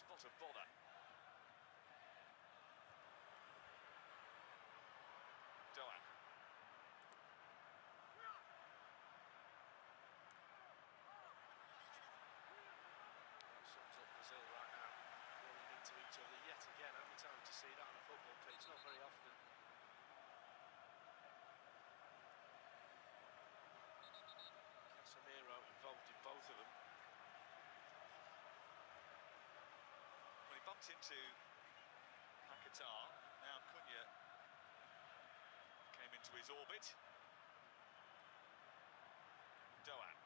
spot of bother. Doan. Sums up Brazil right now, running into each other yet again. How many times do you see that on a football pitch? Not very often. Casemiro involved in both of them. Well, he bumped into Paquetá. Now Cunha came into his orbit. Doan.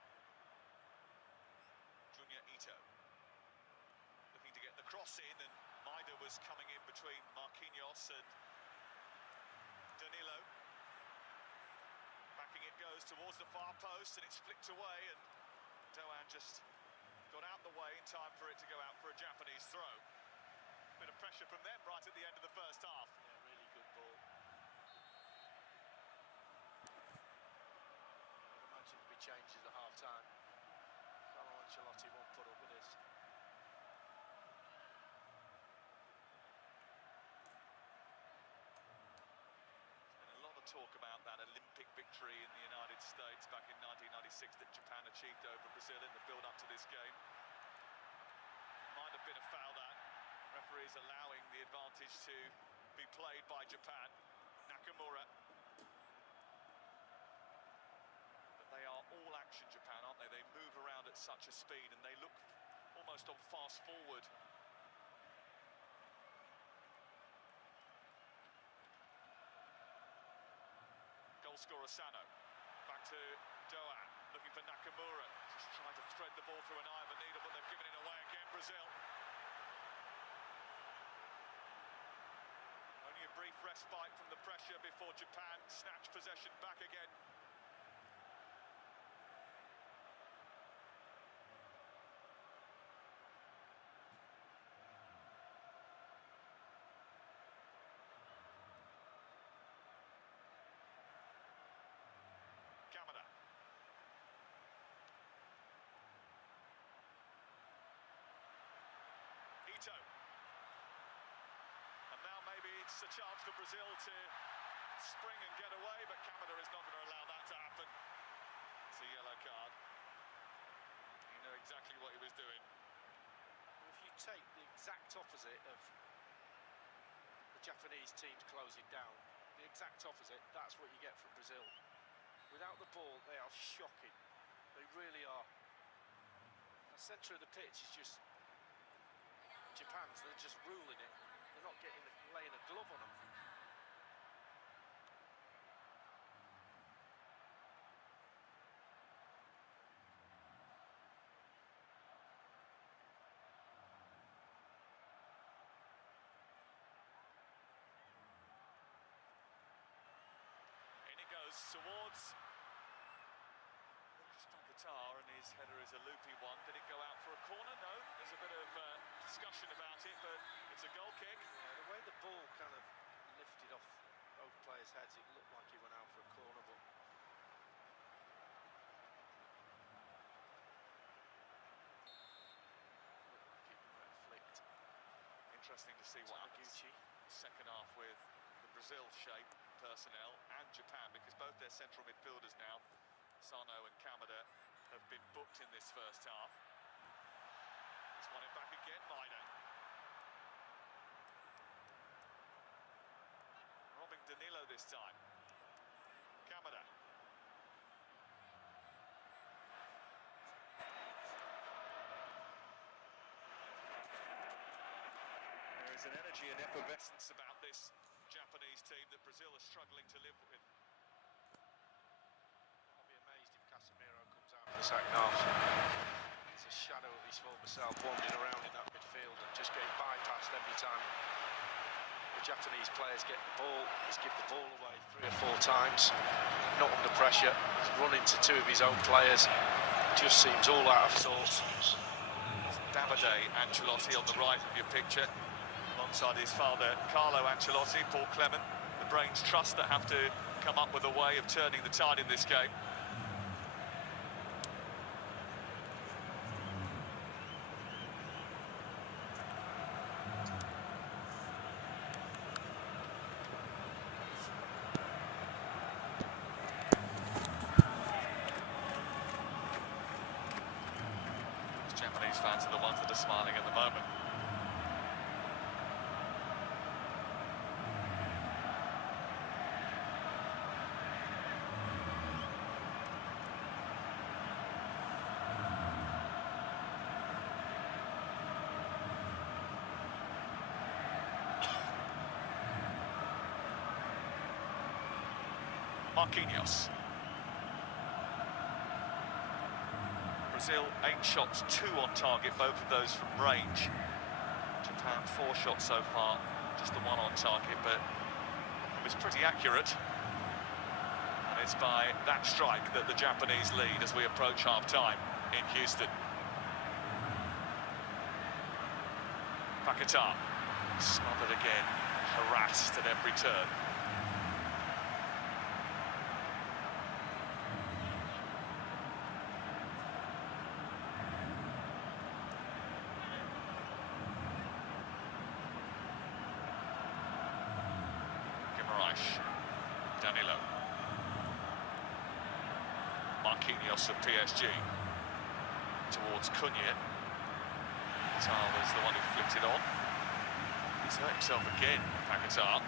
Junior Ito. Looking to get the cross in, and Maida was coming in between Marquinhos and Danilo. Backing it goes towards the far post, and it's flicked away, and Doan just got out the way in time for it to go out for a Japanese throw. Bit of pressure from them right at the end of the first half. Yeah, really good ball. I'd imagine there'll be changes at half-time. Carlo Ancelotti won't put up with this. Talk about that Olympic victory in the United States back in 1996 that Japan achieved over Brazil in the build-up to this game. Might have been a foul, that. Referees allowing the advantage to be played by Japan. Nakamura. But they are all action, Japan, aren't they? They move around at such a speed and they look almost on fast forward. Goal scorer Sano, back to Doan, looking for Nakamura, just trying to thread the ball through an eye of a needle, but they've given it away again, Brazil. Only a brief respite from the pressure before Japan snatch possession back again. Kamada. Ito. And now maybe it's a chance for Brazil to spring and get away, but Kamada is not going to allow that to happen. It's a yellow card. He knew exactly what he was doing. If you take the exact opposite of the Japanese teams closing down, the exact opposite, that's what you get from Brazil. Without the ball, they are shocking. They really are. The centre of the pitch is just Japan's. They're just ruling it. They're not laying a glove on them. In it goes towards Paquetá, and his header is a loopy one. Did it go out for a corner? No. There's a bit of discussion about it, but it's a goal kick. Yeah, the way the ball kind of lifted off both players' heads, it looked like he went out for a corner, but looked like it might have flicked. Interesting to see what happens second half with the Brazil shape personnel and Japan, because both their central midfielders now, Sano and Kamada, have been booked in this first half. He's won it back again, Maida. Robbing Danilo this time. Kamada. There is an energy and effervescence about this Japanese team that Brazil are struggling to live with. If Casemiro comes out in the second half. It's a shadow of his former self wandering around in that midfield and just getting bypassed every time the Japanese players get the ball. He's given the ball away 3 or 4 times, not under pressure. He's run into 2 of his own players. Just seems all out of sorts. Davide Ancelotti on the right of your picture, alongside his father Carlo Ancelotti, Paul Clement, the brains trust that have to come up with a way of turning the tide in this game. Japanese fans are the ones that are smiling at the moment. Marquinhos. Brazil 8 shots, 2 on target, both of those from range. Japan 4 shots so far, just the 1 on target, but it was pretty accurate. And it's by that strike that the Japanese lead as we approach half-time in Houston. Paquetá, smothered again, harassed at every turn. Danilo. Marquinhos of PSG towards Cunha. Tal is the one who flicked it on. He's hurt himself again, Paquetá.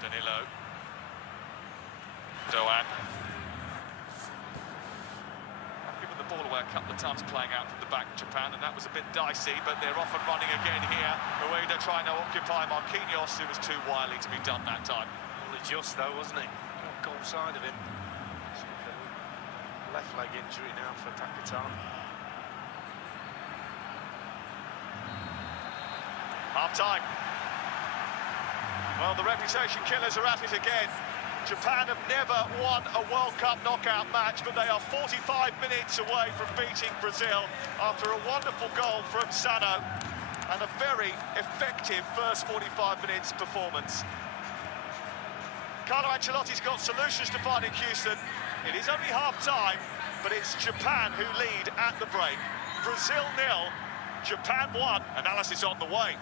Danilo. Doan. Ball away a couple of times playing out from the back, Japan, and that was a bit dicey, but they're off and running again here. Ueda trying to occupy Marquinhos, who was too wily to be done that time. Only just though, wasn't he? Got goal side of him. Left leg injury now for Paquetá. Half time. Well, the reputation killers are at it again. Japan have never won a World Cup knockout match, but they are 45 minutes away from beating Brazil after a wonderful goal from Sano and a very effective first 45 minutes performance. Carlo Ancelotti's got solutions to find in Houston. It is only half-time, but it's Japan who lead at the break. Brazil 0, Japan 1. Analysis on the way.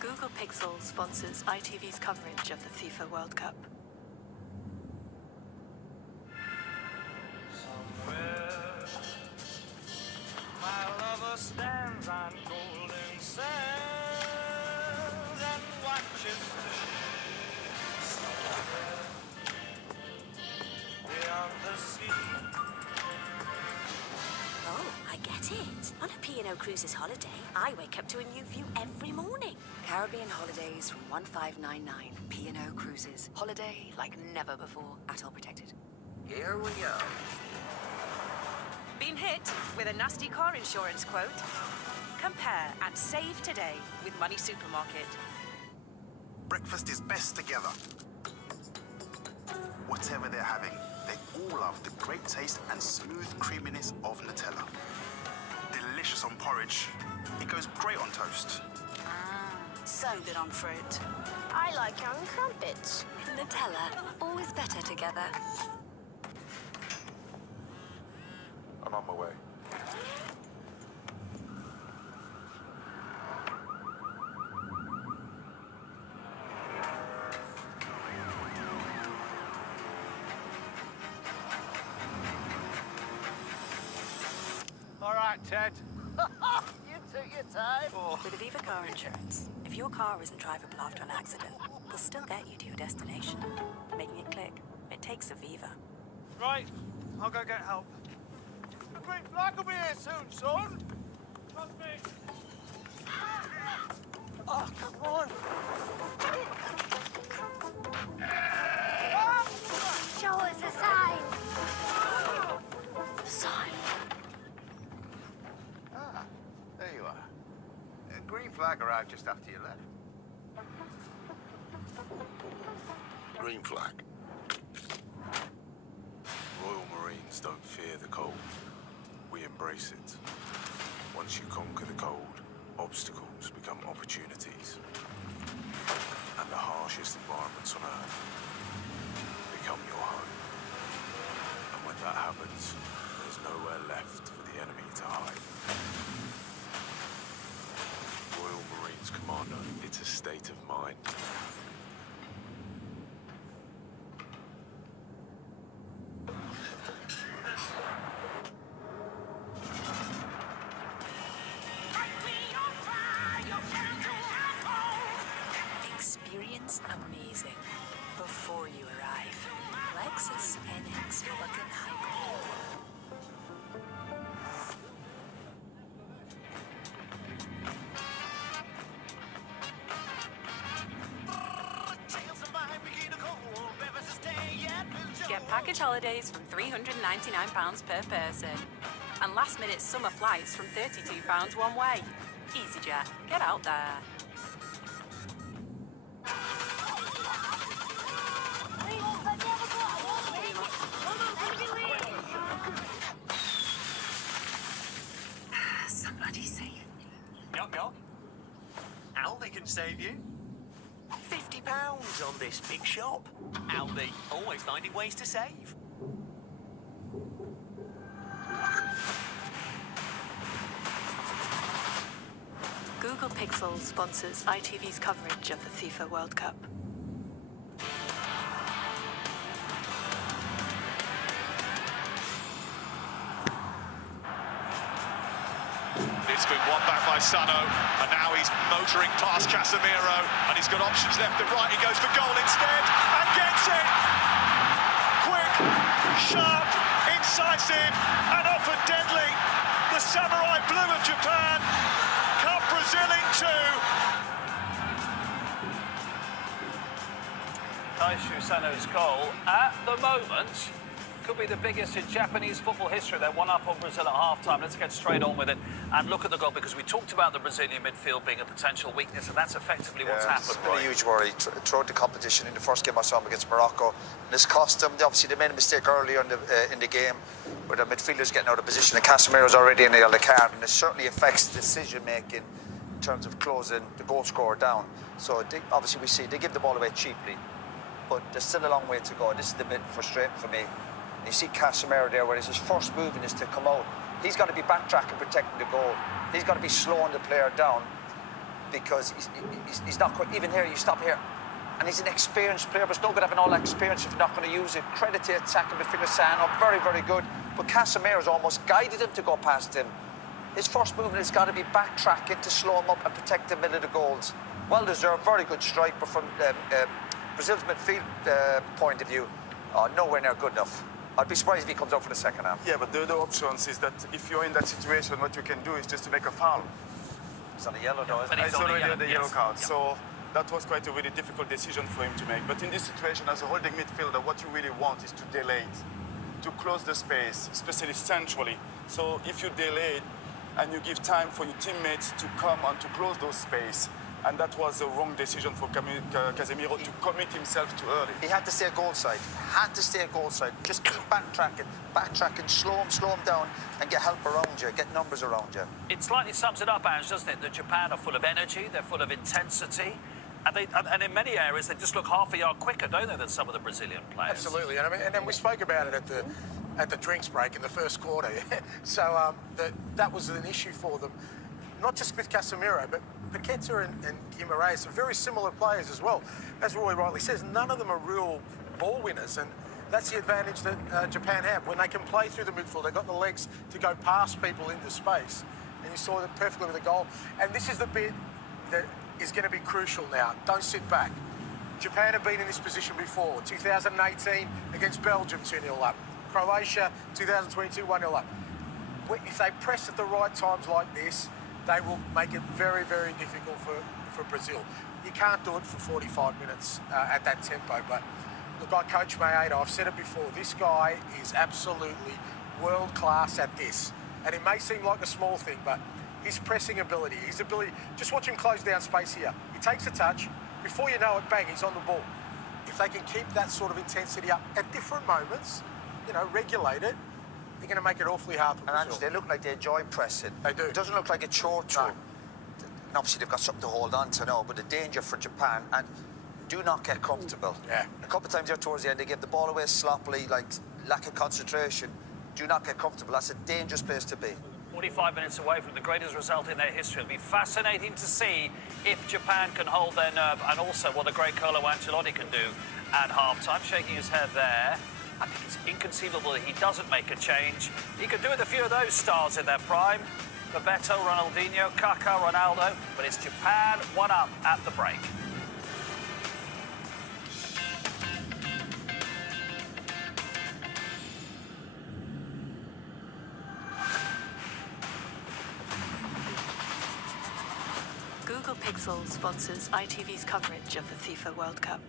Google Pixel sponsors ITV's coverage of the FIFA World Cup. Somewhere, my lover stands on golden sands and watches the ships. Somewhere, beyond the sea. Oh, I get it. On a P&O Cruises holiday, I wake up to a new view every morning. Caribbean holidays from 1599. P&O Cruises. Holiday like never before. At all protected. Here we go. Been hit with a nasty car insurance quote? Compare and save today with Money Supermarket. Breakfast is best together. Whatever they're having, they all love the great taste and smooth creaminess of Nutella. Delicious on porridge. It goes great on toast. So good on fruit. I like it on crumpets. Nutella, always better together. I'm on my way. All right, Ted. You took your time. With Aviva Car Insurance, if your car isn't drivable after an accident, they'll still get you to your destination. Making it click. It takes Aviva. Right, I'll go get help. The green flag will be here soon, son. Trust me. Oh, come on. Show us a sign. A sign. Ah, there you are. Green flag arrived just after you left. Green flag. Royal Marines don't fear the cold. We embrace it. Once you conquer the cold, obstacles become opportunities. And the harshest environments on Earth become your home. that happens, there's nowhere left for the enemy to hide. Royal Marines Commando, it's a state of mind. Experience amazing before you arrive. Lexus NX plug-in hybrid. Get package holidays from £399 per person. And last-minute summer flights from £32 one way. EasyJet, get out there. Somebody save me. Knock, knock. Aldi can save you. £50 on this big shop. Aldi, always finding ways to save. Google Pixel sponsors ITV's coverage of the FIFA World Cup. It's been won back by Sano, and now he's motoring past Casemiro, and he's got options left and right. He goes for goal instead, and gets it! Quick, sharp, incisive, and often deadly. The samurai blue of Japan cut Brazil in two. Taishu Sano's goal, at the moment, could be the biggest in Japanese football history. They're one up on Brazil at half-time. Let's get straight on with it and look at the goal, because we talked about the Brazilian midfield being a potential weakness, and that's effectively what's happened. It's been a huge worry throughout the competition. In the first game I saw them against Morocco, and it's cost them. Obviously, they made a mistake earlier in the game where the midfielders getting out of position, and Casemiro's already in the yellow card, and it certainly affects decision-making in terms of closing the goal scorer down. So obviously we see they give the ball away cheaply, but there's still a long way to go. This is the bit frustrating for me. You see Casemiro there, where his first movement is to come out. He's got to be backtracking, protecting the goal. He's got to be slowing the player down, because he's not quite, even here, you stop here, and he's an experienced player, but it's no good having all that experience if you're not going to use it. Credit to attacking midfielder Sano, very, very good. But Casemiro's almost guided him to go past him. His first movement has got to be backtracking to slow him up and protect the middle of the goals. Well deserved, very good strike, but from Brazil's midfield point of view, nowhere near good enough. I'd be surprised if he comes out for the second half. Yeah, but the other options is that if you're in that situation, what you can do is just to make a foul. It's on a yellow, though, isn't it? It's already on the yellow card, so that was quite a really difficult decision for him to make. But in this situation, as a holding midfielder, what you really want is to delay it, to close the space, especially centrally. So if you delay it and you give time for your teammates to come and to close those space, and that was a wrong decision for Casemiro to commit himself too early. He had to stay goal side. Had to stay goal side. Just keep backtracking, slow him down, and get help around you, get numbers around you. It slightly sums it up, Ange, doesn't it? That Japan are full of energy, they're full of intensity, and in many areas they just look half a yard quicker, don't they, than some of the Brazilian players? Absolutely, and and then we spoke about it at the drinks break in the first quarter. So that was an issue for them, not just with Casemiro, but Paqueta and Guimaraes are very similar players as well. As Roy rightly says, none of them are real ball winners, and that's the advantage that Japan have. When they can play through the midfield, they've got the legs to go past people into space, and you saw that perfectly with the goal. And this is the bit that is going to be crucial now. Don't sit back. Japan have been in this position before. 2018 against Belgium, 2-0 up. Croatia, 2022, 1-0 up. If they press at the right times like this, they will make it very, very difficult for Brazil. You can't do it for 45 minutes at that tempo, but look, I coach Maeda, I've said it before, this guy is absolutely world-class at this. And it may seem like a small thing, but his pressing ability, just watch him close down space here. He takes a touch, before you know it, bang, he's on the ball. If they can keep that sort of intensity up at different moments, regulate it, they're going to make it awfully hard for Brazil. And they look like they enjoy pressing. They do. It doesn't look like a chore to them. And obviously they've got something to hold on to now, but the danger for Japan, and do not get comfortable. Yeah. A couple of times there towards the end, they give the ball away sloppily, like lack of concentration, do not get comfortable. That's a dangerous place to be. 45 minutes away from the greatest result in their history. It'll be fascinating to see if Japan can hold their nerve and also what the great Carlo Ancelotti can do at half-time. Shaking his head there. I think it's inconceivable that he doesn't make a change. He could do with a few of those stars in their prime. Bebeto, Ronaldinho, Kaká, Ronaldo. But it's Japan 1-up at the break. Google Pixel sponsors ITV's coverage of the FIFA World Cup.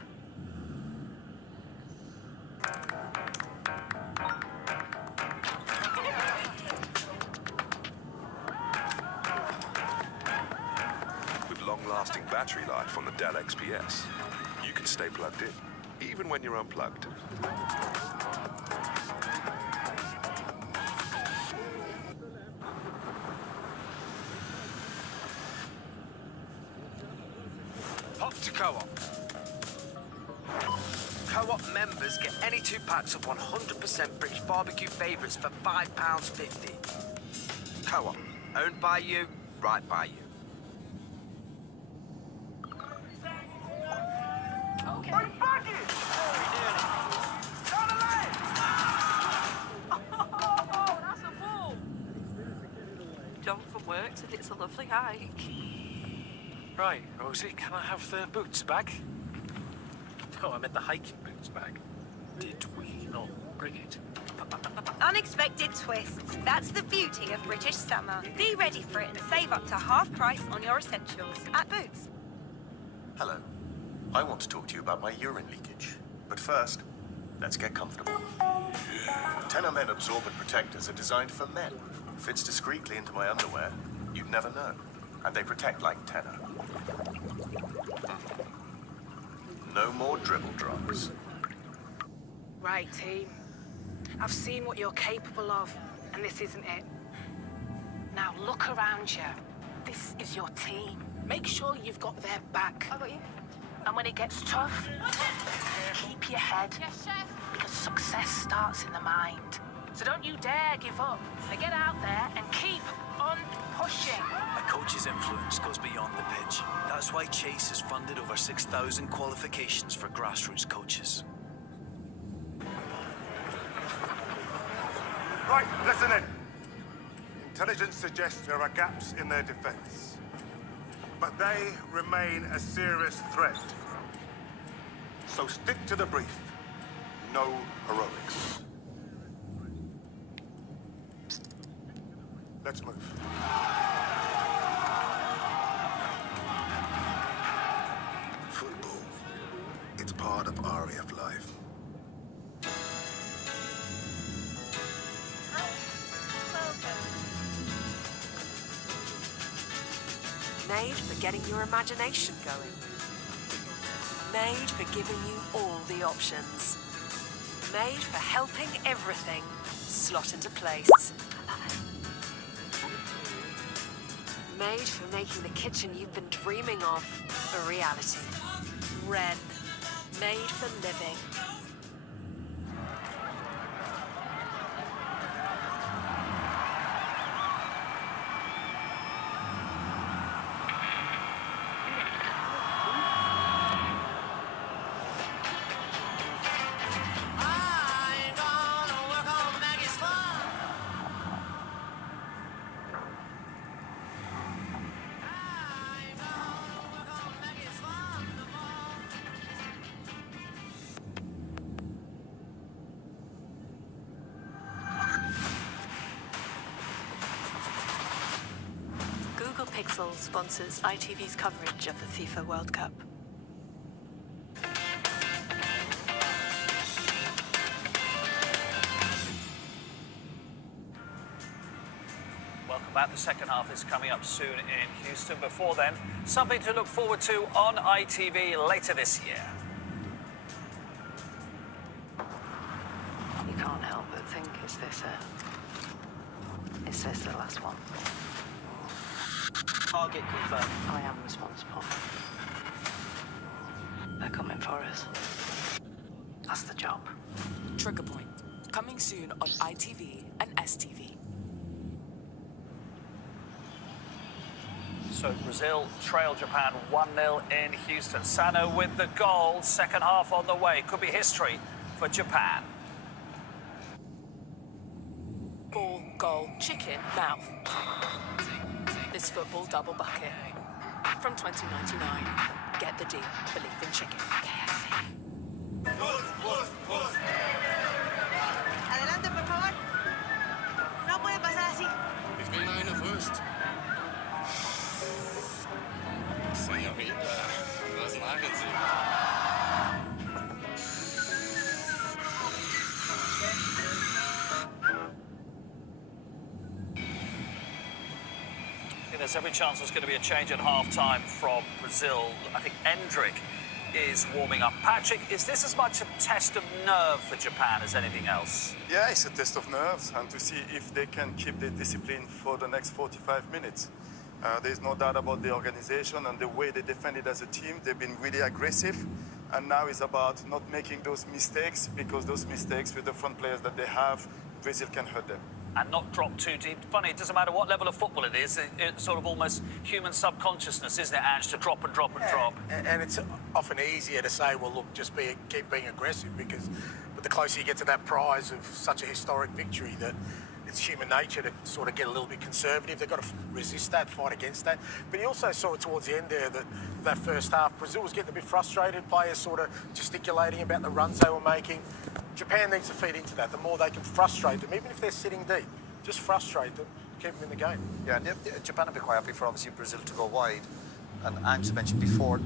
With long-lasting battery life on the Dell XPS, you can stay plugged in, even when you're unplugged. Hop to Co-op. Co-op members get any 2 packs of 100% British barbecue favourites for £5.50. Co-op, owned by you, right by you. Okay. That's a ball. John from work said it's a lovely hike. Right, Rosie, can I have the boots back? Oh, I meant the hiking boots bag. Did we not bring it? Unexpected twists. That's the beauty of British summer. Be ready for it and save up to half price on your essentials at Boots. Hello. I want to talk to you about my urine leakage. But first, let's get comfortable. Tenor Men absorbent protectors are designed for men. Fits discreetly into my underwear. You'd never know. And they protect like Tenor. No more dribble drops. Right, team. I've seen what you're capable of, and this isn't it. Now look around you. This is your team. Make sure you've got their back. I got you. And when it gets tough, keep your head. Yes, chef. Because success starts in the mind. So don't you dare give up. Now get out there and keep on pushing. A coach's influence goes beyond the pitch. That's why Chase has funded over 6,000 qualifications for grassroots coaches. Right, listen in. Intelligence suggests there are gaps in their defense. But they remain a serious threat. So stick to the brief. No heroics. Let's move. Football. It's part of our way of life. Made for getting your imagination going. Made for giving you all the options. Made for helping everything slot into place. Made for making the kitchen you've been dreaming of a reality. Wren. Made for living. Pixel sponsors ITV's coverage of the FIFA World Cup. Welcome back. The second half is coming up soon in Houston. Before then, something to look forward to on ITV later this year. You can't help but think, is this the last one? Target confirmed. I am responsible. They're coming for us. That's the job. Trigger point. Coming soon on ITV and STV. So Brazil trail Japan 1-0 in Houston. Sano with the goal. Second half on the way. Could be history for Japan. Ball, goal, chicken, mouth. This football double bucket. From 2099. Get the deal. Believe in chicken. KFC. Adelante, por favor. No puede pasar así. Ich will eine Wurst. Señorita, was machen Sie? There's every chance there's going to be a change at half-time from Brazil. I think Endrick is warming up. Patrick, is this as much a test of nerve for Japan as anything else? Yeah, it's a test of nerves and to see if they can keep the discipline for the next 45 minutes. There's no doubt about the organization and the way they defended as a team. They've been really aggressive, and now it's about not making those mistakes, because those mistakes with the front players that they have, Brazil can hurt them. And not drop too deep. Funny, it doesn't matter what level of football it is. It's sort of almost human subconsciousness, isn't it, Ange, to drop and drop and drop. And it's often easier to say, well, look, just keep being aggressive, but the closer you get to that prize of such a historic victory, that it's human nature to sort of get a little bit conservative. They've got to resist that, fight against that. But you also saw it towards the end there that first half, Brazil was getting a bit frustrated, players sort of gesticulating about the runs they were making. Japan needs to feed into that. The more they can frustrate them, even if they're sitting deep, just frustrate them, keep them in the game. Yeah, and Japan have been quite happy for obviously Brazil to go wide. And Ange mentioned before,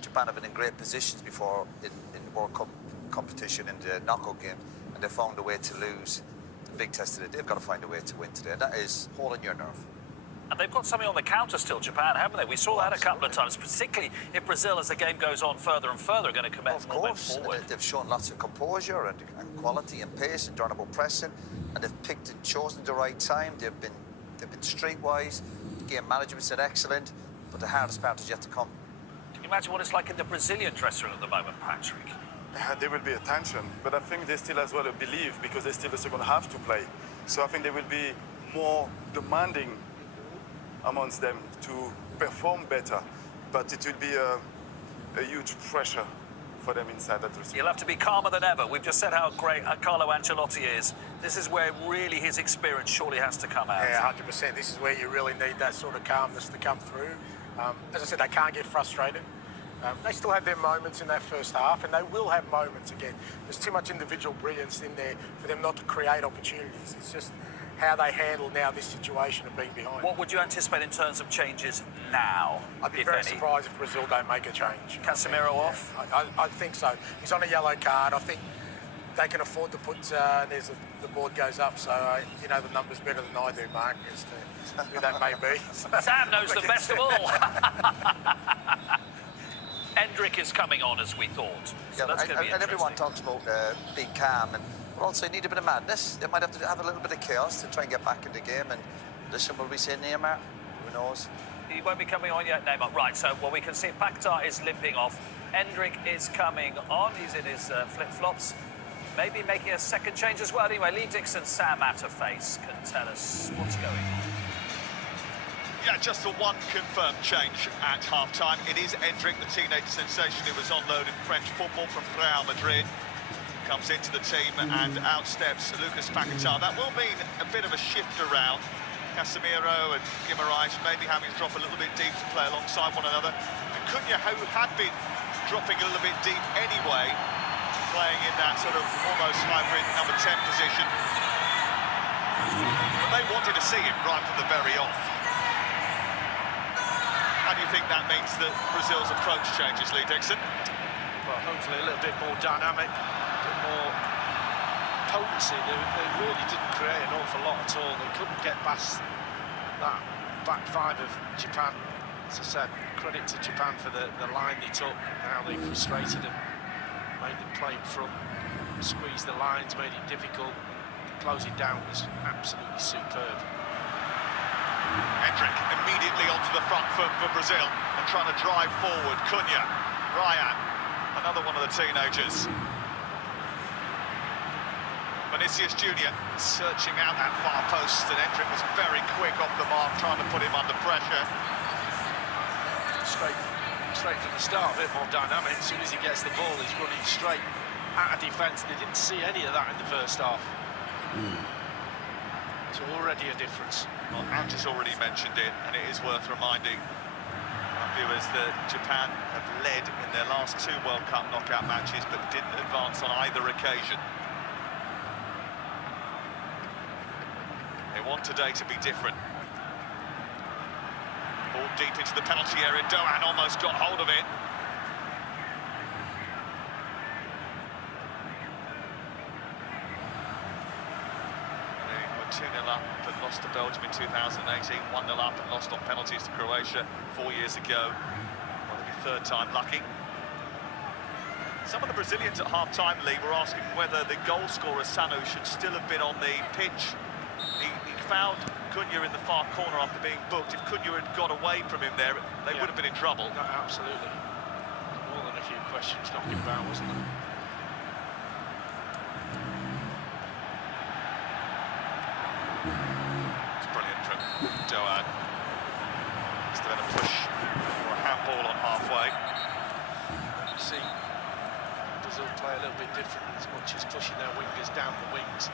Japan have been in great positions before in World Cup competition in the knockout game, and they found a way to lose. The big test today, they've got to find a way to win today, and that is holding your nerve. And they've got something on the counter still, Japan, haven't they? We saw that a couple of times, particularly if Brazil, as the game goes on further and further, are going to commit more men forward. They've shown lots of composure and quality and pace and durable pressing, and they've picked and chosen the right time. They've been streetwise. The game management's been excellent, but the hardest part is yet to come. Can you imagine what it's like in the Brazilian dressing room at the moment, Patrick? There will be a tension, but I think they still as well believe, because they still the second half to play. So I think they will be more demanding amongst them to perform better, but it will be a huge pressure for them inside that dressing room. You'll have to be calmer than ever. We've just said how great Carlo Ancelotti is. This is where really his experience surely has to come out. Yeah, 100%. This is where you really need that sort of calmness to come through. As I said, they can't get frustrated. They still have their moments in that first half, and they will have moments again. There's too much individual brilliance in there for them not to create opportunities. It's just how they handle now this situation of being behind. What would you anticipate in terms of changes now, I'd be very surprised if Brazil don't make a change. Casemiro off? I think so. He's on a yellow card. I think they can afford to put, the board goes up, so you know the numbers better than I do, Mark, as to who that may be. Sam knows the best of all. Endrick is coming on as we thought. So that's going to be and everyone talks about being calm, but also you need a bit of madness. They might have to have a little bit of chaos to try and get back in the game. And listen, will we see Neymar? Who knows? He won't be coming on yet, Neymar. Right, so we can see Paquetá is limping off. Endrick is coming on. He's in his flip-flops. Maybe making a second change as well. Anyway, Lee Dixon, Sam Atterface can tell us what's going on. Yeah, just the one confirmed change at half-time. It is Endrick, the teenage sensation who was on loan in French football from Real Madrid. Comes into the team and out steps Lucas Paquetá. That will mean a bit of a shift around. Casemiro and Guimaraes maybe having to drop a little bit deep to play alongside one another. And Cunha, who had been dropping a little bit deep anyway, playing in that sort of almost hybrid number 10 position. But they wanted to see him right from the very off. How do you think that means that Brazil's approach changes, Lee Dixon? Well, hopefully a little bit more dynamic, a bit more potency. They really didn't create an awful lot at all. They couldn't get past that back five of Japan. As I said, credit to Japan for the line they took, how they frustrated them, made them play in front, squeezed the lines, made it difficult. Closing down was absolutely superb. Endrick immediately onto the front foot for Brazil and trying to drive forward. Cunha, Ryan, another one of the teenagers. Vinicius Junior searching out that far post, and Endrick was very quick off the mark, trying to put him under pressure. Straight from the start, a bit more dynamic. As soon as he gets the ball, he's running straight at a defence. They didn't see any of that in the first half. It's already a difference. Well, Ange's already mentioned it, and it is worth reminding viewers that Japan have led in their last 2 World Cup knockout matches, but didn't advance on either occasion. They want today to be different. Ball deep into the penalty area. Doan almost got hold of it. They were 2-0 up and lost to Belgium in 2018, 1-0 up and lost on penalties to Croatia 4 years ago. Well, it'll be 3rd time lucky. Some of the Brazilians at half-time, Lee, were asking whether the goal scorer, Sanu, should still have been on the pitch. He found Cunha in the far corner after being booked. If Cunha had got away from him there, they would have been in trouble. No, absolutely. More than a few questions knocking about, wasn't there? It's brilliant from Doan. Is there a push or a handball on halfway? You see Brazil play a little bit different, as much as pushing their wingers down the wings.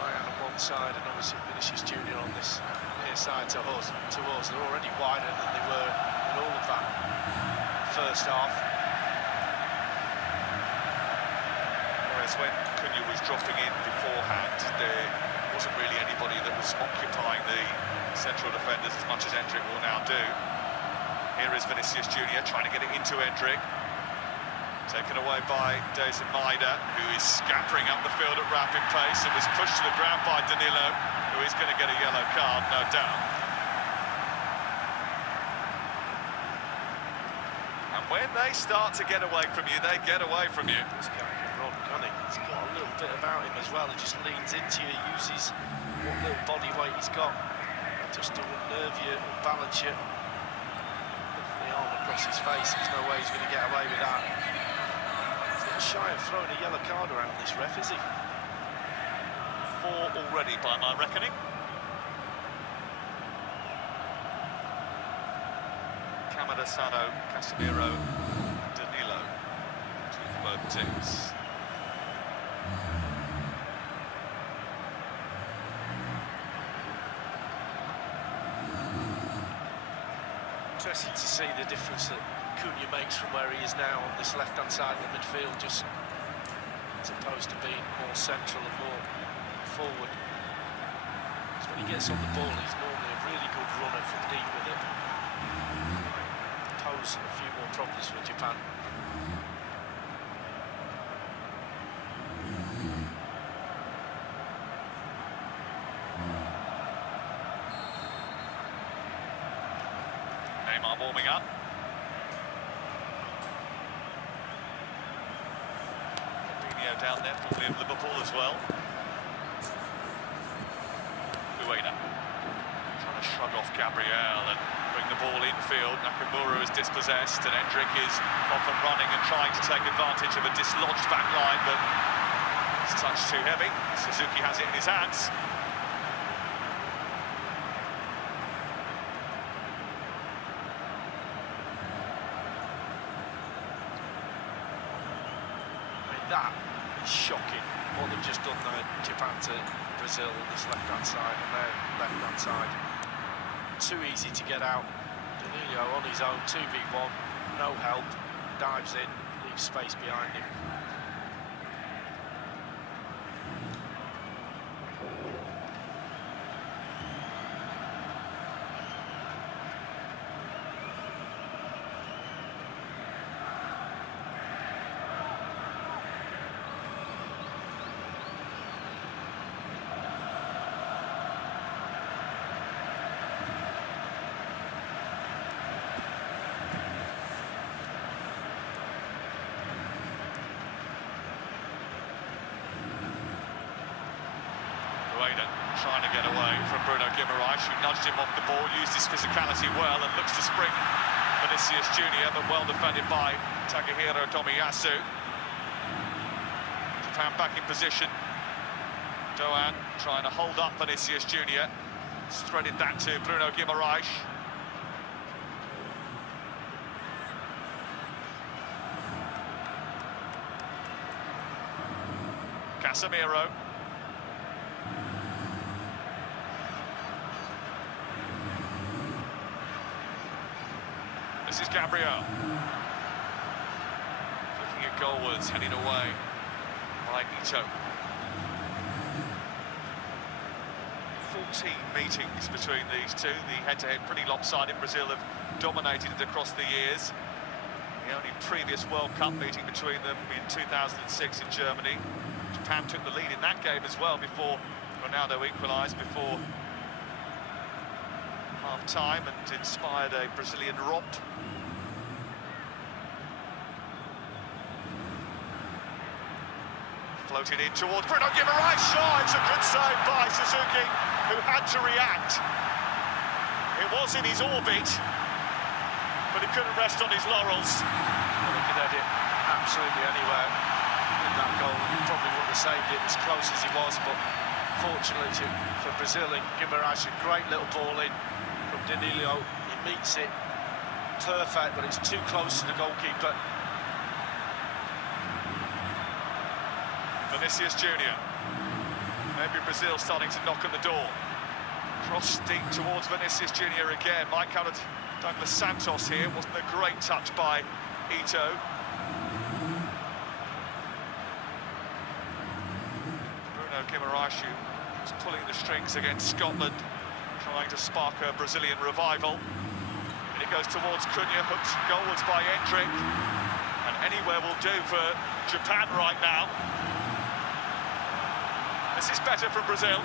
Ryan on one side and obviously Vinicius Junior on this near side to us. They're already wider than they were in all of that first half. Whereas when Cunha was dropping in beforehand, there wasn't really anybody that was occupying the central defenders as much as Endrick will now do. Here is Vinicius Junior trying to get it into Endrick. Taken away by Daison Maida, who is scampering up the field at rapid pace and was pushed to the ground by Danilo, who is going to get a yellow card, no doubt. And when they start to get away from you, they get away from you. This guy can run, can't he? He's got a little bit about him as well. He just leans into you, uses what little body weight he's got just to unnerve you, balance you. With the arm across his face, there's no way he's going to get away with that. Shy of throwing a yellow card around this ref, is he? 4 already by my reckoning. Kamada, Sano, Casemiro, Danilo, 2 for both teams. Interesting to see the difference that Cunha makes from where he is now on this left-hand side of the midfield, just as opposed to being more central and more forward. Because when he gets on the ball, he's normally a really good runner from deep with it. Pose a few more problems for Japan. Neymar warming up. Down there, probably of Liverpool as well. Buena trying to shrug off Gabriel and bring the ball infield. Nakamura is dispossessed and Endrick is off and running and trying to take advantage of a dislodged back line, but it's touched too heavy. Suzuki has it in his hands. That is shocking what they've just done there, Japan to Brazil on this left-hand side and their left-hand side. Too easy to get out. Danilo on his own, 2v1, no help, dives in, leaves space behind him. Trying to get away from Bruno Guimaraes, who nudged him off the ball, used his physicality well and looks to spring Vinicius Junior, but well defended by Takahiro Tomiyasu. Japan back in position. Doan trying to hold up Vinicius Junior. He's threaded that to Bruno Guimaraes. Casemiro. This is Gabriel. Looking at goalwards, heading away by Ito. 14 meetings between these two. The head-to-head pretty lopsided. Brazil have dominated it across the years. The only previous World Cup meeting between them in 2006 in Germany. Japan took the lead in that game as well before Ronaldo equalised before half-time and inspired a Brazilian romp. Floated in towards Bruno Guimaraes. Oh, it's a good save by Suzuki, who had to react. It was in his orbit, but he couldn't rest on his laurels. Well, he could head it absolutely anywhere in that goal. He probably wouldn't have saved it as close as he was, but fortunately for Brazil, Guimaraes, a great little ball in from Danilo. He meets it perfect, but it's too close to the goalkeeper. Vinicius Junior. Maybe Brazil starting to knock on the door. Cross deep towards Vinicius Junior again. Might come at Douglas Santos here. Wasn't a great touch by Ito. Bruno Guimaraes was pulling the strings against Scotland, trying to spark a Brazilian revival. And it goes towards Cunha, hooked goalwards by Endrick. And anywhere will do for Japan right now. This is better for Brazil.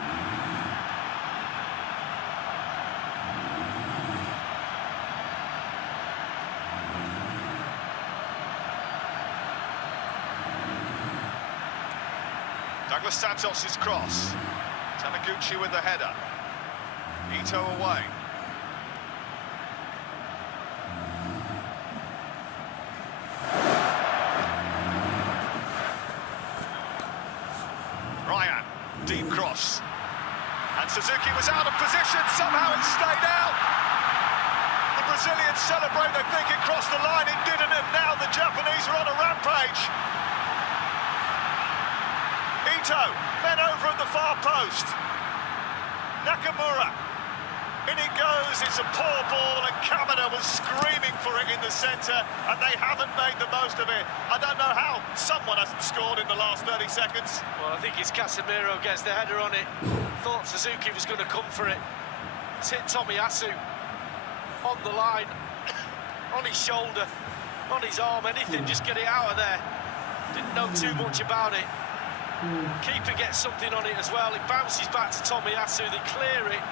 Douglas Santos' cross. Taniguchi with the header. Ito away. Ryan. Deep cross. And Suzuki was out of position, somehow it stayed out. The Brazilians celebrate, they think it crossed the line, it didn't, and now the Japanese are on a rampage. Ito, then over at the far post. Nakamura. In it goes, it's a poor ball, and Kamada was screaming for it in the centre, and they haven't made the most of it. I don't know how someone hasn't scored in the last 30 seconds. Well, I think it's Casemiro gets the header on it. Thought Suzuki was going to come for it. It's hit Tomiyasu on the line, on his shoulder, on his arm, anything, just get it out of there. Didn't know too much about it. Keeper gets something on it as well. It bounces back to Tomiyasu, they clear it.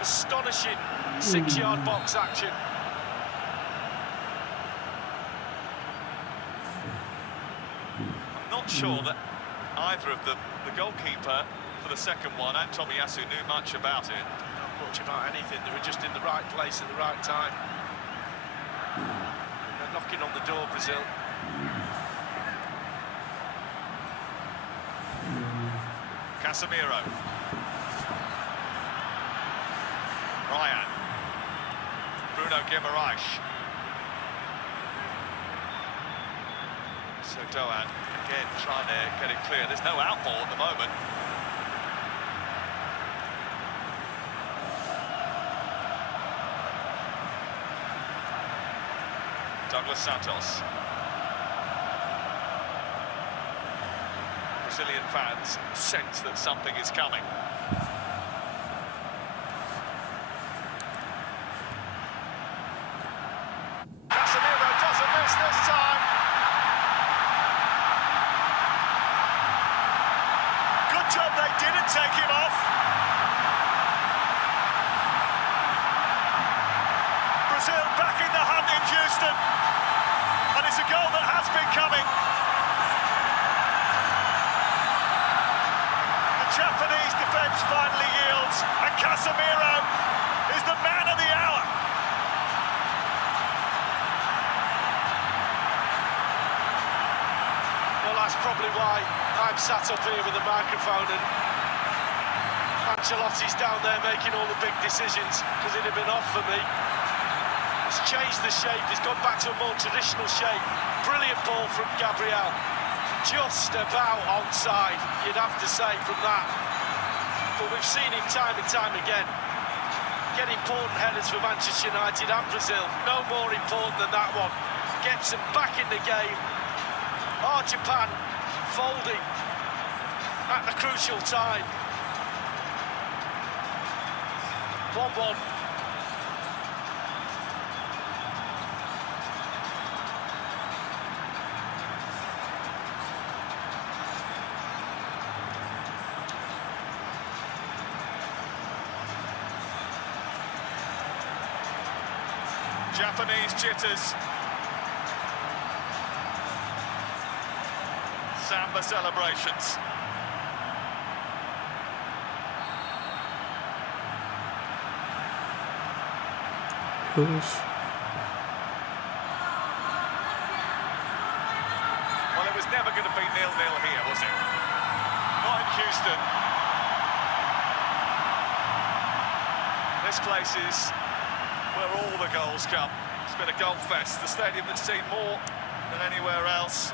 Astonishing 6-yard box action. I'm not sure that either of them, the goalkeeper for the second one and Tomiyasu, knew much about it. Not much about anything, they were just in the right place at the right time. They're knocking on the door, Brazil. Casemiro. Ryan. Bruno Guimaraes. So Doan again trying to get it clear. There's no out ball at the moment. Douglas Santos. Brazilian fans sense that something is coming. Casemiro doesn't miss this time. Good job they didn't take him off. Brazil back in the hunt in Houston. And it's a goal that has been coming. Japanese defence finally yields, and Casemiro is the man of the hour. Well, that's probably why I'm sat up here with the microphone and Ancelotti's down there making all the big decisions because it had been off for me. He's changed the shape, he's gone back to a more traditional shape. Brilliant ball from Gabriel. Just about onside, you'd have to say, from that. But we've seen him time and time again get important headers for Manchester United and Brazil. No more important than that one. Gets them back in the game. Oh, Japan folding at the crucial time. 1-1. Japanese jitters. Samba celebrations. Well, it was never going to be 0-0 here, was it? Not in Houston. This place is where all the goals come. It's been a goal fest, the stadium that's seen more than anywhere else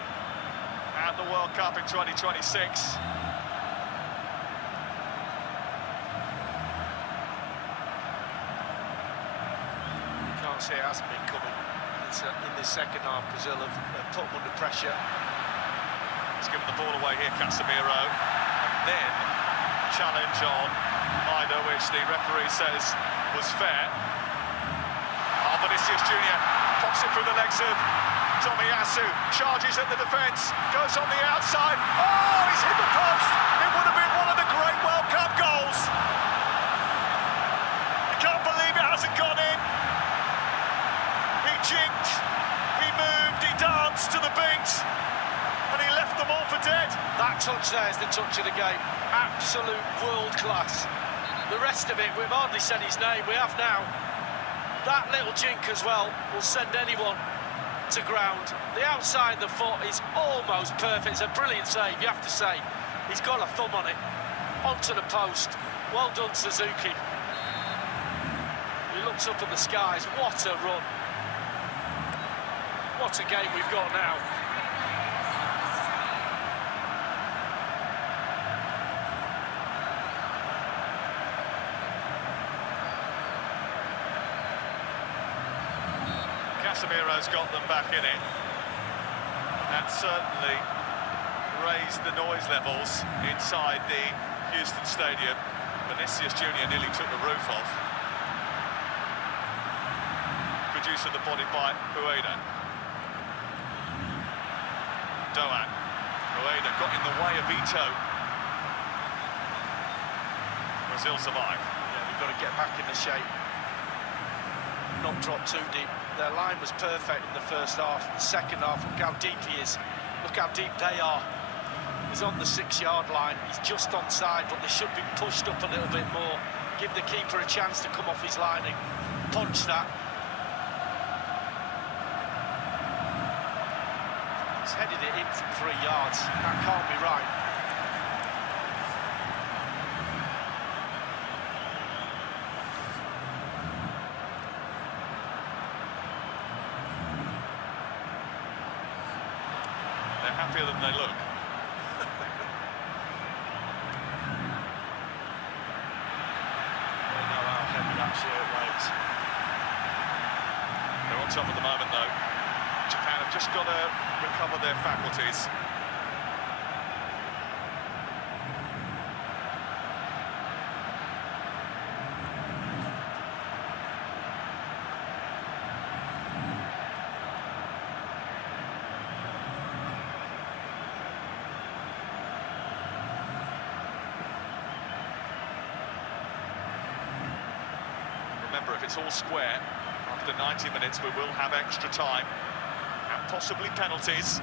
at the World Cup in 2026. You can't say it hasn't been coming. In the second half, Brazil have put them under pressure. He's given the ball away here, Casemiro, and then challenge on Maida, which the referee says was fair. Vinicius Junior pops it through the legs of Tomiyasu, charges at the defence, goes on the outside. Oh, he's hit the post! It would have been one of the great World Cup goals. You can't believe it hasn't gone in. He jinked, he moved, he danced to the beat, and he left them all for dead. That touch there is the touch of the game. Absolute world class. The rest of it, we've hardly said his name, we have now. That little jink as well will send anyone to ground. The outside the foot is almost perfect. It's a brilliant save, you have to say. He's got a thumb on it. Onto the post. Well done, Suzuki. He looks up at the skies. What a run. What a game we've got now. Casemiro's got them back in it. That certainly raised the noise levels inside the Houston Stadium. Vinicius Junior nearly took the roof off. Good use of the body by Ueda. Doan. Ueda got in the way of Ito. Brazil survive. Yeah, we've got to get back in the shape. Not drop too deep. Their line was perfect in the first half. The second half, look how deep he is. Look how deep they are. He's on the 6-yard line. He's just onside, but they should be pushed up a little bit more. Give the keeper a chance to come off his lining. Punch that. He's headed it in from 3 yards. That can't be right. Happier than they look. They know how heavy that shirt weighs. They're on top at the moment, though. Japan have just got to recover their faculties. Remember, if it's all square, after 90 minutes we will have extra time and possibly penalties.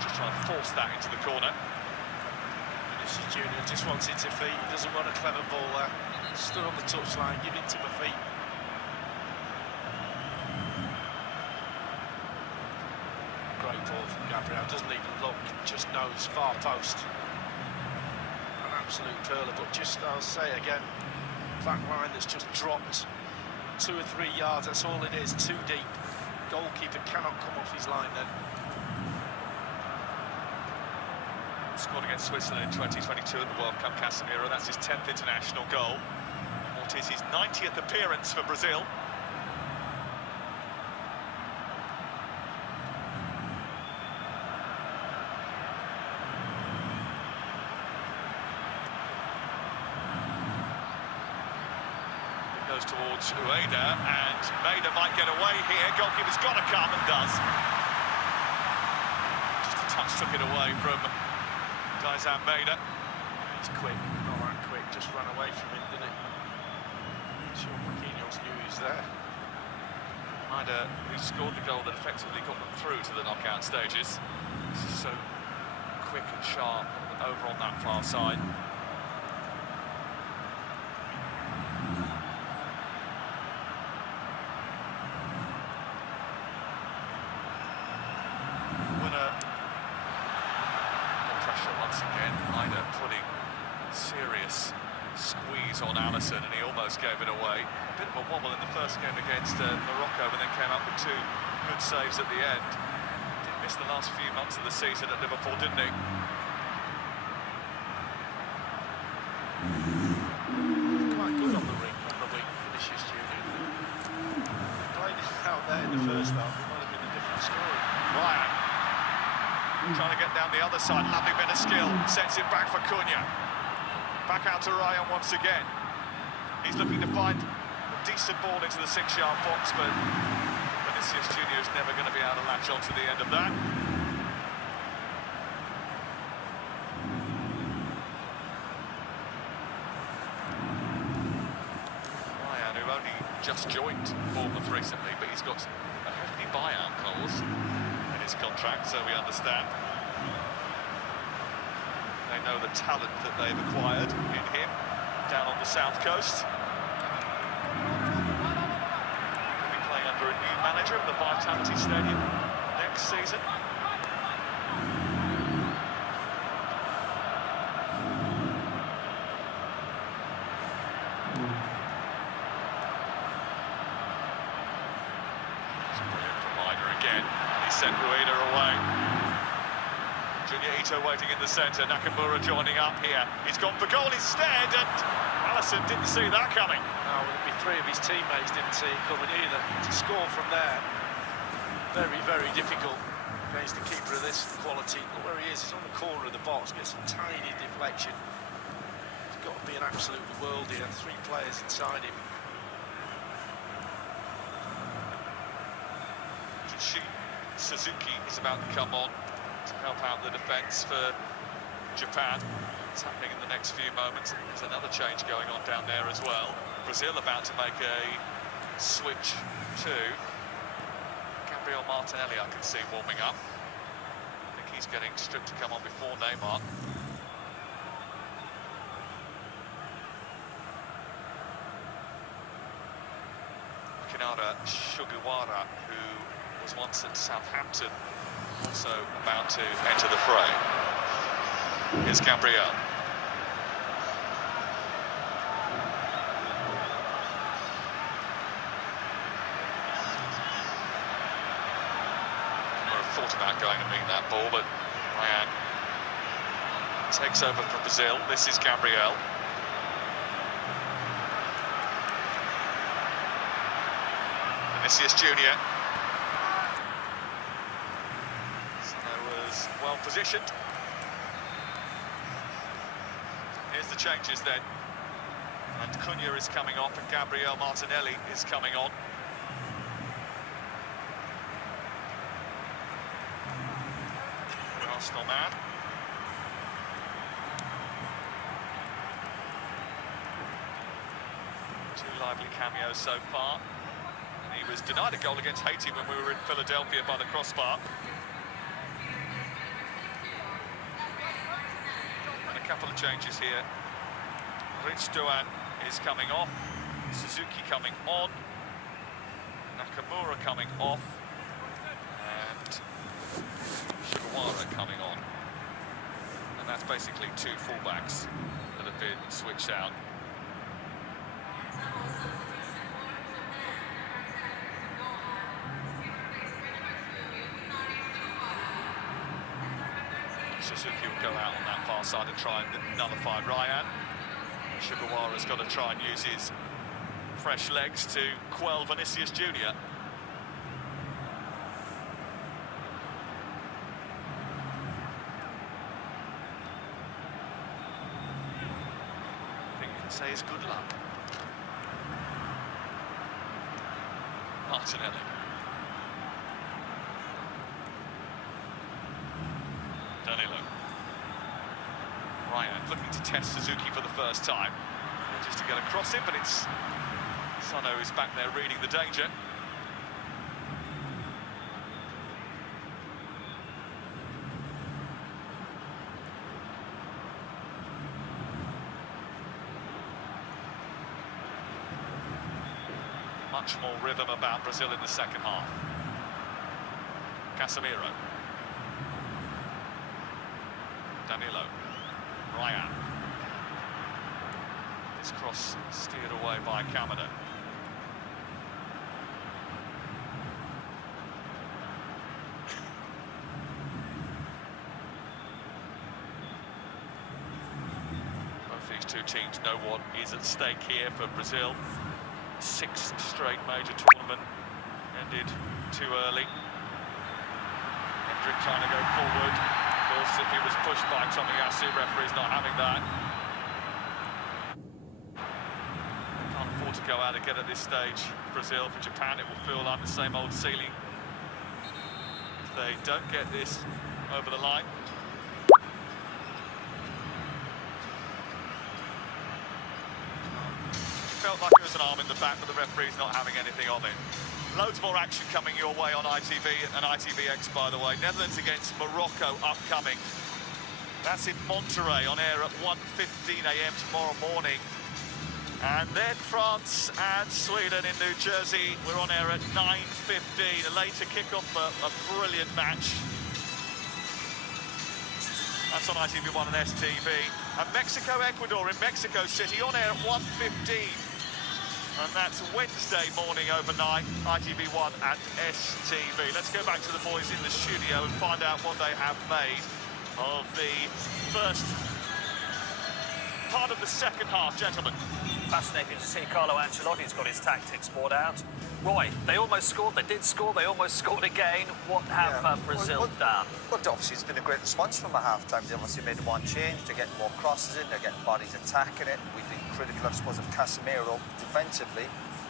Just trying to force that into the corner. Vinicius Junior just wants it to feet. He doesn't want a clever ball there. Stood on the touchline, give it to my feet. Great ball from Gabriel, doesn't even look, just knows far post. An absolute curler, but just, I'll say again, back line that's just dropped 2 or 3 yards, that's all it is, too deep. Goalkeeper cannot come off his line then. Scored against Switzerland in 2022 at the World Cup, Casemiro. That's his 10th international goal. What is his 90th appearance for Brazil. It goes towards Ueda, and Maida might get away here. Goalkeeper's got to come and does. Just a touch took it away from Dizan Maida. He's quick, not that quick, just ran away from him, didn't he? Sure, Marquinhos knew he was there. Maida, who scored the goal that effectively got them through to the knockout stages. This is so quick and sharp over on that far side. Serious squeeze on Alisson, and he almost gave it away. A bit of a wobble in the first game against Morocco, but then came up with 2 good saves at the end. Did miss the last few months of the season at Liverpool, didn't he? Quite good on the wing, Vinicius Junior. Played it out there in the first half, it might have been a different story. Ryan trying to get down the other side, lovely bit of skill, sets it back for Cunha. Back out to Ryan once again. He's looking to find a decent ball into the 6-yard box, but Vinicius Junior is never going to be able to latch on to the end of that. Ryan, who only just joined Bournemouth recently, but he's got a hefty buyout clause in his contract, so we understand. They know the talent that they've acquired in him down on the south coast. He'll be playing under a new manager at the Vitality Stadium next season. It's a brilliant provider again. He sent Rueda away. Junior Ito waiting in the centre, Nakamura joining up here. He's gone for goal instead, and Alisson didn't see that coming. No, well, it'd be 3 of his teammates didn't see it coming either. To score from there, very, very difficult against the keeper of this quality. Look where he is, he's on the corner of the box, gets a tiny deflection. He's got to be an absolute worldie, and 3 players inside him. Suzuki is about to come on to help out the defence for Japan. It's happening in the next few moments. There's another change going on down there as well. Brazil about to make a switch too. Gabriel Martinelli I can see warming up. I think he's getting stripped to come on before Neymar. Kinara Sugawara, who was once at Southampton, also about to enter the fray. Here's Gabriel. I thought about going and meet that ball, but Ryan takes over from Brazil. This is Gabriel. Vinicius Junior. Was well positioned. Here's the changes then. And Cunha is coming off and Gabriel Martinelli is coming on. The Arsenal man. Two lively cameos so far. And he was denied a goal against Haiti when we were in Philadelphia by the crossbar. Couple of changes here. Rich Doan is coming off, Suzuki coming on, Nakamura coming off, and Sugawara coming that's basically two fullbacks that have been switched out. Suzuki will go out on that far side and try and nullify Ryan. Sugawara's got to try and use his fresh legs to quell Vinicius Junior. I think you can say it's good luck. Martinelli. Danilo. Ryan looking to test Suzuki for the first time. Just to get across him, but it's Sano is back there reading the danger. Much more rhythm about Brazil in the second half. Casemiro. Danilo. Ryan. This cross steered away by Kamada. Both these two teams know what is at stake here for Brazil. Sixth straight major tournament ended too early. Hendrick trying to go forward. Of course, if he was pushed by Tomiyasu, referee's not having that. They can't afford to go out again at this stage. Brazil, for Japan, it will feel like the same old ceiling if they don't get this over the line. Felt like it was an arm in the back, but the referee's not having anything of it. Loads more action coming your way on ITV and ITVX, by the way. Netherlands against Morocco upcoming. That's in Monterrey, on air at 1:15 AM tomorrow morning. And then France and Sweden in New Jersey. We're on air at 9:15. A later kickoff, a brilliant match. That's on ITV1 and STV. And Mexico-Ecuador in Mexico City, on air at 1:15. And that's Wednesday morning overnight, ITV1 and STV. Let's go back to the boys in the studio and find out what they have made of the first part of the second half, gentlemen. Fascinating to see Carlo Ancelotti's got his tactics brought out. Roy, they almost scored, they did score, they almost scored again. What have Brazil done? Well, obviously it's been a great response from at half-time. They obviously made one change, they're getting more crosses in, they're getting bodies attacking it. We've been critical, I suppose, of Casemiro defensively,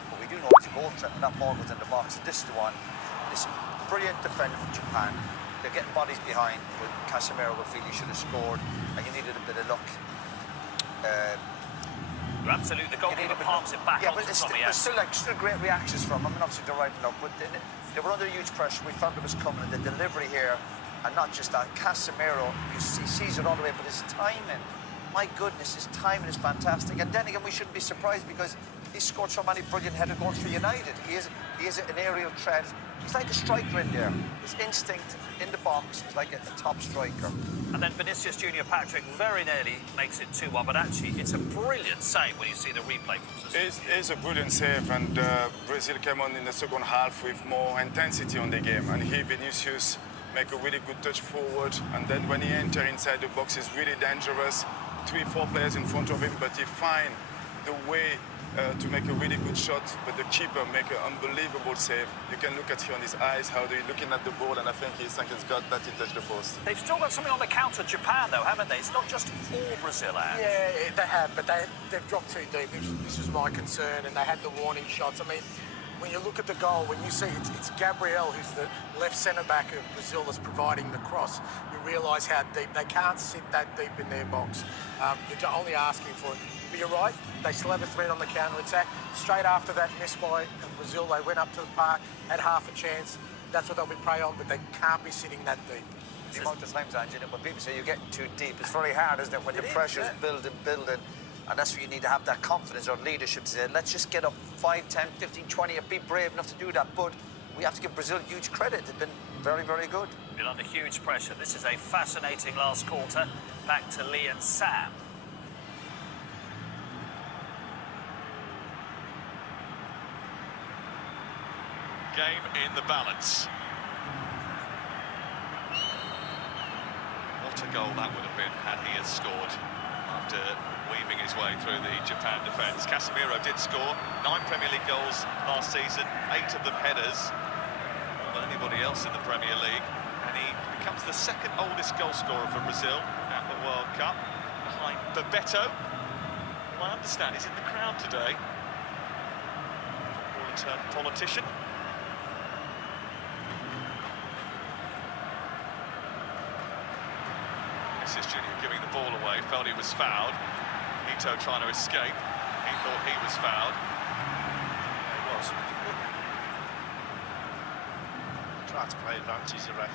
but we do know it's a goal threat when that ball goes in the box. And this is the one, this brilliant defender from Japan. They're getting bodies behind, but Casemiro will feel he should have scored, and you needed a bit of luck. Absolutely, the goalkeeper palms it back onto Tomiyasu. Still great reactions from him, and obviously they're right now, but they were under huge pressure. We felt it was coming, and the delivery here, and not just that, Casemiro, he sees it all the way, but his timing, my goodness, his timing is fantastic. And then again, we shouldn't be surprised because he scored so many brilliant header goals for United. He is an aerial threat. He's like a striker in there. His instinct in the box is like a top striker. And then Vinicius Junior Patrick very nearly makes it 2-1, but actually it's a brilliant save when you see the replay. It is a brilliant save, and Brazil came on in the second half with more intensity on the game, and he, Vinicius, make a really good touch forward, and then when he enters inside the box, he's really dangerous. 3-4 players in front of him, but he finds the way to make a really good shot, but the keeper make an unbelievable save. You can look at here on his eyes, how they're looking at the ball, and I think he's thanking God that he touched the post. They've still got something on the counter, Japan, though, haven't they? It's not just all Brazil out. Yeah, they have, but they've dropped too deep. This was my concern, and they had the warning shots. I mean, when you look at the goal, when you see it's Gabriel, who's the left centre-back of Brazil, that's providing the cross, you realise how deep. They can't sit that deep in their box. They're only asking for it. But you're right, they still have a threat on the counter-attack. Straight after that miss by Brazil, they went up to the park, had half a chance. That's what they'll be prey on, but they can't be sitting that deep. The amount of times, Angela, when people say you're getting too deep, it's very hard, isn't it? When the pressure's building, and that's where you need to have that confidence or leadership to say, let's just get up 5, 10, 15, 20, and be brave enough to do that. But we have to give Brazil huge credit. They've been very, very good. Been under huge pressure. This is a fascinating last quarter. Back to Lee and Sam. Game in the balance. What a goal that would have been had he had scored after weaving his way through the Japan defence. Casemiro did score 9 Premier League goals last season, 8 of them headers, more than anybody else in the Premier League, and he becomes the second oldest goal scorer for Brazil at the World Cup, behind Bebeto, who I understand is in the crowd today, footballer turned politician. Vinicius Junior giving the ball away, felt he was fouled. Ito trying to escape. He thought he was fouled. Yeah, he was. Tried to play advantage, the ref.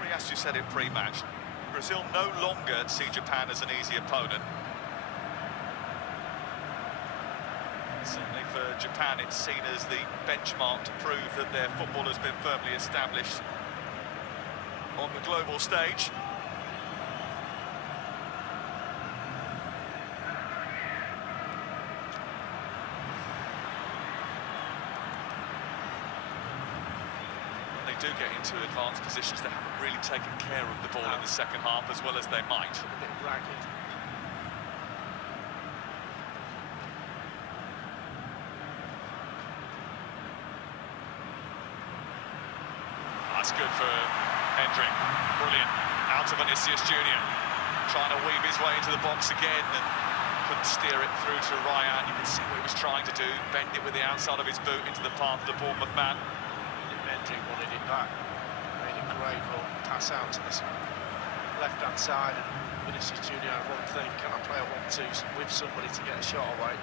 Moriyasu said it pre-match. Brazil no longer see Japan as an easy opponent. Certainly for Japan, it's seen as the benchmark to prove that their football has been firmly established on the global stage. When they do get into advanced positions, they haven't really taken care of the ball in the second half as well as they might. A bit ragged. That's good for Hendrick. Brilliant. Out to Vinicius Junior. Trying to weave his way into the box again and couldn't steer it through to Ryan. You can see what he was trying to do. Bend it with the outside of his boot into the path of the Bournemouth man. Hendrick wanted it back. Made a great run. Pass out to this left-hand side. And Vinicius Junior had one thing. Can I play a 1-2 with somebody to get a shot away?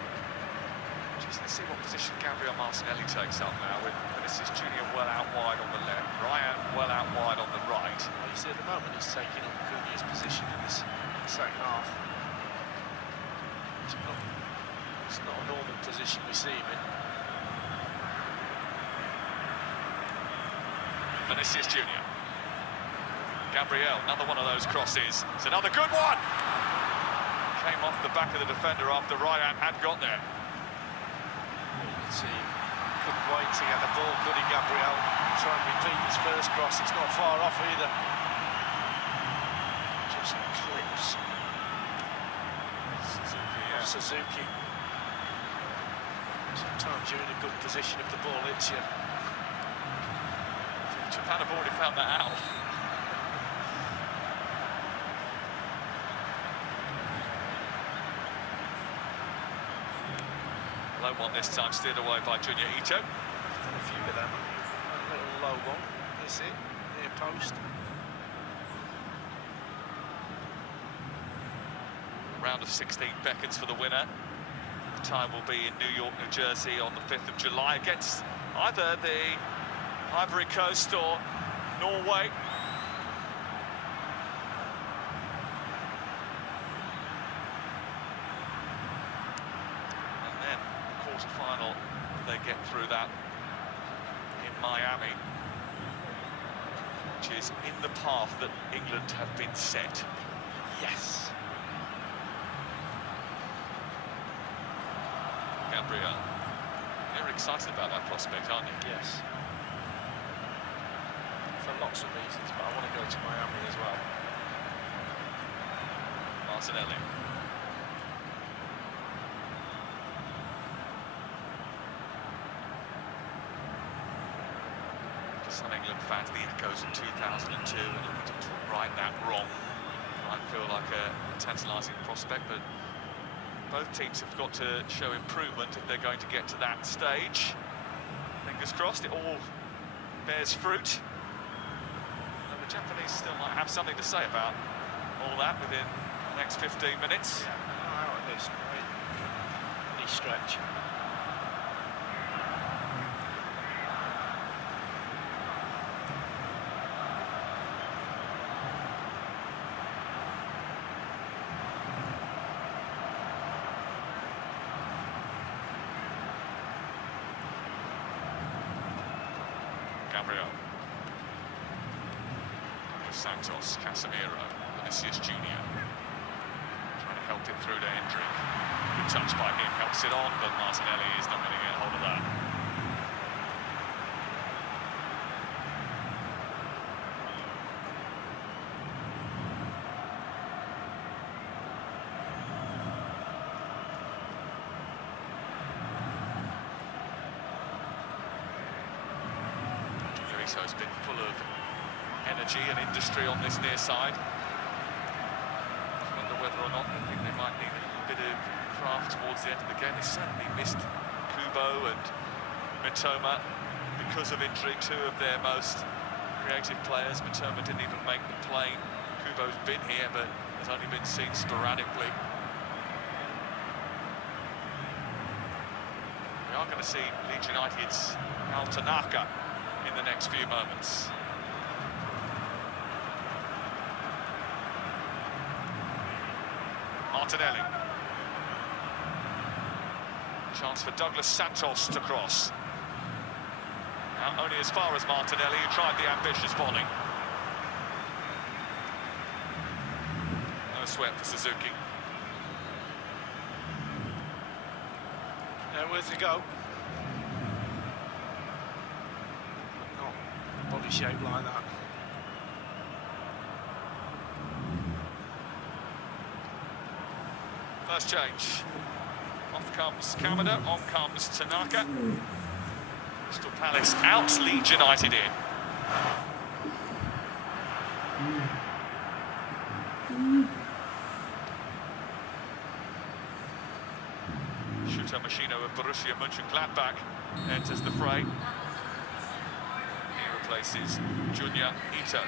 Just let's see what position Gabriel Martinelli takes up now, with Vinicius Junior well out wide on the left, Ryan well out wide on the right. Well, you see at the moment he's taking up Cunha's position in this second half. It's not a normal position we see him in. Vinicius Junior. Gabriel, another one of those crosses. It's another good one! Came off the back of the defender after Ryan had got there. See, couldn't wait to get the ball, could he, Gabriel? Try and repeat his first cross, it's not far off either. Just clips. Suzuki, yeah. Suzuki. Sometimes you're in a good position if the ball hits you. Japan have already found that out. Low one this time, steered away by Junior Ito. Done a few of them. A little low one. That's it. Near post. Round of 16 beckons for the winner. The time will be in New York, New Jersey on the 5th of July against either the Ivory Coast or Norway. Final, if they get through that in Miami, which is in the path that England have been set. Yes. Gabriel, you're excited about that prospect, aren't you? Yes. For lots of reasons, but I want to go to Miami as well. Martinelli. Some England fans, the echoes of 2002 and looking to right that wrong. Might feel like a tantalising prospect, but both teams have got to show improvement if they're going to get to that stage. Fingers crossed, it all bears fruit. And the Japanese still might have something to say about all that within the next 15 minutes. Yeah, out of this, any stretch. Gabriel. Santos, Casemiro, Vinicius Junior. Trying to help it through to Hendrick. Good touch by him, helps it on, but Martinelli is not going to get hold of that. So it's been full of energy and industry on this near side. I wonder whether or not they think they might need a little bit of craft towards the end of the game. They certainly missed Kubo and Mitoma because of injury, two of their most creative players. Mitoma didn't even make the plane. Kubo's been here but has only been seen sporadically. We are going to see Leeds United's Al Tanaka in the next few moments. Martinelli. Chance for Douglas Santos to cross. Now only as far as Martinelli, who tried the ambitious volley. No sweat for Suzuki. Nowhere to go. Body shape like that. First change. Off comes Kamada, on comes Tanaka. Crystal Palace out, Leeds United in. Shuto Machino of Borussia Mönchengladbach enters the fray. Replaces Junya Ito.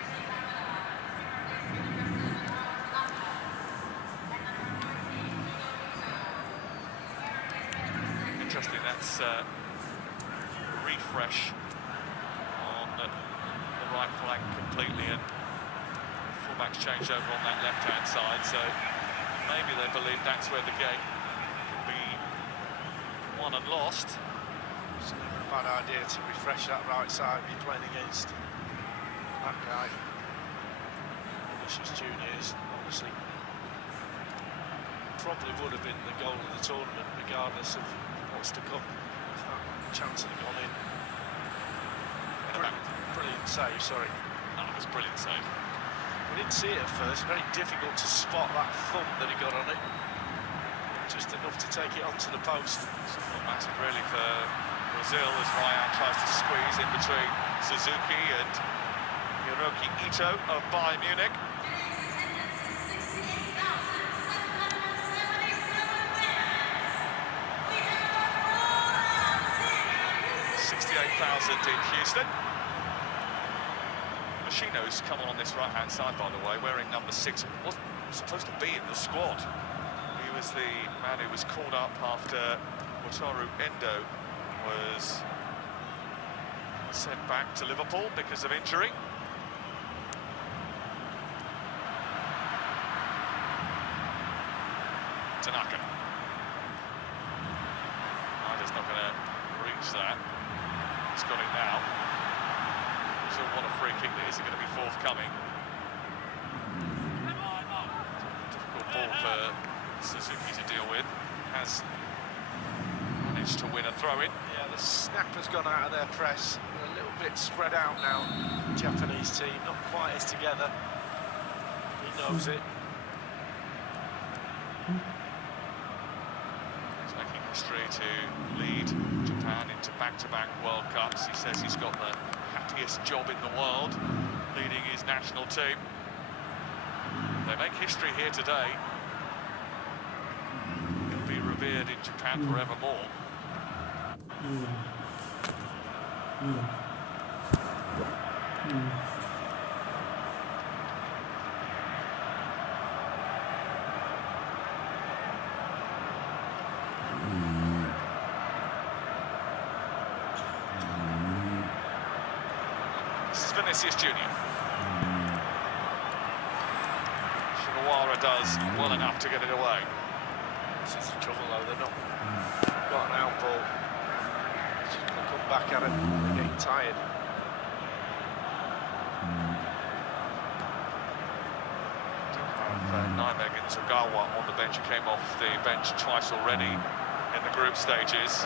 Interesting, that's a refresh on the right flank completely, and fullback's changed over on that left-hand side, so maybe they believe that's where the game could be won and lost. It's never a bad idea to refresh that right side when you're playing against that guy. Vinicius Junior is obviously probably would have been the goal of the tournament regardless of what's to come. If that chance had gone in. Brilliant save, sorry. No, it was a brilliant save. We didn't see it at first, very difficult to spot that thump that he got on it. Just enough to take it onto the post. It's not mattered really for Brazil as Ryan tries to squeeze in between Suzuki and Hiroki Ito of Bayern Munich. In Houston. Machino's come on this right-hand side, by the way, wearing number 6. Wasn't supposed to be in the squad. He was the man who was called up after Wataru Endo was sent back to Liverpool because of injury. Tanaka. Ryder's not going to reach that. He's got it now. So what a free kick that isn't going to be forthcoming. Difficult ball for Suzuki to deal with. Has managed to win a throw-in. Yeah, the snap has gone out of their press. They're a little bit spread out now, the Japanese team. Not quite as together. He knows it. He's making history to lead Japan into back-to-back World Cups. He says he's got the happiest job in the world, leading his national team. They make history here today. He'll be revered in Japan forevermore. Vinicius Junior. Sugawara does well enough to get it away. This is the trouble though, they're not got an out ball. It's just going to come back at it, they're getting tired. Megan Zagawa on the bench. He came off the bench twice already in the group stages.